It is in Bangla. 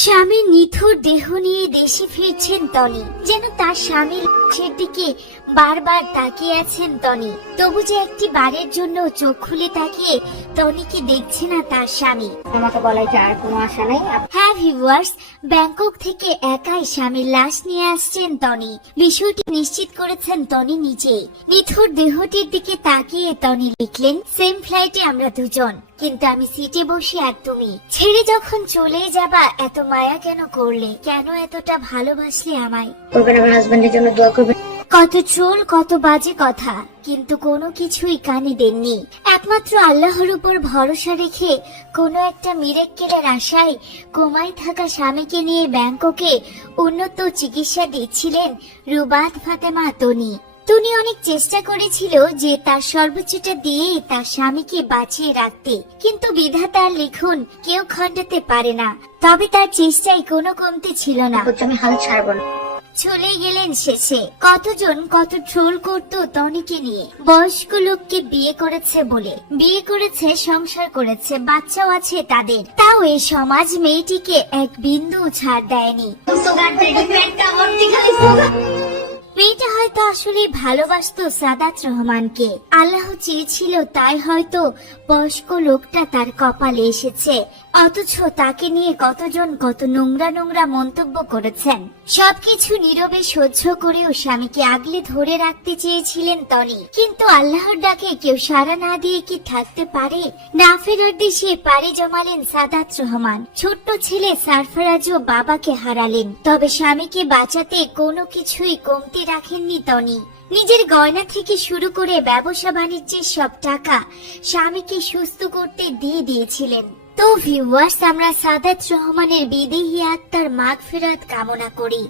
স্বামীর নিথর দেহ নিয়ে দেশে ফিরছেন টনি, যেন তার স্বামীর লাশের দিকে বারবার তাকিয়ে আছেন টনি। তবু যে একটি বারের জন্য চোখ খুলে তাকিয়ে টনিকে দেখছে না তার স্বামী। আমাকে বলাই যে আর কোনো আশা নাই। হ্যাঁ ভিউয়ার্স, ব্যাংকক থেকে একাই স্বামীর লাশ নিয়ে আসছেন টনি। বিষয়টি নিশ্চিত করেছেন টনি নিজেই। নিথর দেহটির দিকে তাকিয়ে টনি লিখলেন, সেম ফ্লাইটে আমরা দুজন, কিন্তু আমি সিটে বসে আর তুমি। ছেড়ে যখন চলে যাবা এত মায়া কেন করলে? কেন এতটা ভালোবাসলে আমায়? করবেন আমার হাজবেন্ডের জন্য দোয়া করবেন। কত ট্রোল, কত বাজে কথা, কিন্তু কোনো কিছুই কানে দেননি। একমাত্র আল্লাহর উপর ভরসা রেখে কোনো একটা মিরাক্কেলের আশায় কোমায় থাকা স্বামীকে নিয়ে ব্যাংককে উন্নত চিকিৎসা দিচ্ছিলেন রুবাত ফাতেমা টনি। টনি অনেক চেষ্টা করেছিল যে তার সর্বোচ্চটা দিয়ে তার স্বামীকে বাঁচিয়ে রাখতে, কিন্তু বিধাতার লিখন কেউ খণ্ডাতে পারে না। তবে তার চেষ্টায় কোনো কমতি ছিল না। আমি হাল ছাড়বো না। চলে গেলেন শেষে। কতজন কত ট্রোল করতো টনিকে নিয়ে। বয়স্ক লোককে বিয়ে করেছে বলে, বিয়ে করেছে, সংসার করেছে, বাচ্চাও আছে তাদের, তাও এই সমাজ মেয়েটিকে এক বিন্দু ছাড় দেয়নি। মেয়েটা হয়তো আসলে ভালোবাসতো সাদাত রহমানকে। আল্লাহ চেয়েছিল তাই হয়তো বয়স্ক লোকটা তার কপালে এসেছে। অথচ তাকে নিয়ে কতজন কত নোংরা নোংরা মন্তব্য করেছেন। সবকিছু নীরবে সহ্য করেও স্বামীকে আগলে ধরে রাখতে চেয়েছিলেন টনি, কিন্তু আল্লাহর ডাকে কেউ সাড়া না দিয়ে কি থাকতে পারে? না ফেরার দেশে পাড়ি জমালেন সাদাত রহমান। ছোট্ট ছেলে সারফরাজও বাবাকে হারালেন। তবে স্বামীকে বাঁচাতে কোনো কিছুই কমতি রাখেননি টনি। নিজের গয়না থেকে শুরু করে ব্যবসা বাণিজ্যের সব টাকা স্বামীকে সুস্থ করতে দিয়ে দিয়েছিলেন। তো ভিউয়ার্স, আমরা সাদাত রহমানের বিদেহী আত্মার মাগফিরাত কামনা করি।